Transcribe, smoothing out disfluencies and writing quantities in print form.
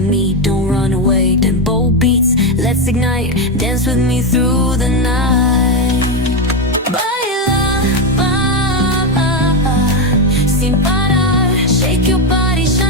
with me, don't run away. Tempo beats, let's ignite, dance with me through the night. Baila, sin parar, shake your body, shine